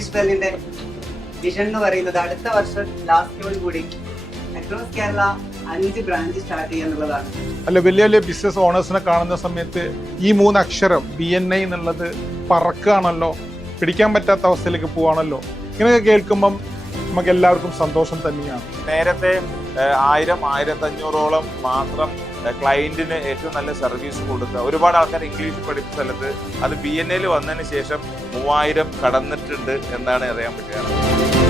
English ബെല്ലിന്റെ vision എന്ന് പറയുന്നത് അടുത്ത വർഷം ലാസ്റ്റോട് കൂടി അക്രോസ് കേരള 5 ബ്രാഞ്ച് സ്റ്റാർട്ട് ചെയ്യാന്നുള്ളതാണ്. അല്ല, വലിയ വലിയ ബിസിനസ് ഓണേഴ്സിനെ കാണുന്ന സമയത്ത് ഈ 3 അക്ഷരം BNI എന്നുള്ളത് പറക്കുകയാണല്ലോ, പിടിക്കാൻ പറ്റാത്ത അവസ്ഥയിലേക്ക് പോവാണല്ലോ. ഇങ്ങനെയൊക്കെ കേൾക്കുമ്പം നമുക്ക് എല്ലാവർക്കും സന്തോഷം തന്നെയാണ്. നേരത്തെ 1000-1500ഓളം മാത്രം ക്ലയന്റിന് ഏറ്റവും നല്ല സർവീസ് കൊടുത്ത ഒരുപാട് ആൾക്കാർ ഇംഗ്ലീഷ് പഠിച്ച സ്ഥലത്ത് അത് BNI വന്നതിന് ശേഷം 3000 കടന്നിട്ടുണ്ട് എന്നാണ് അറിയാൻ പറ്റുക.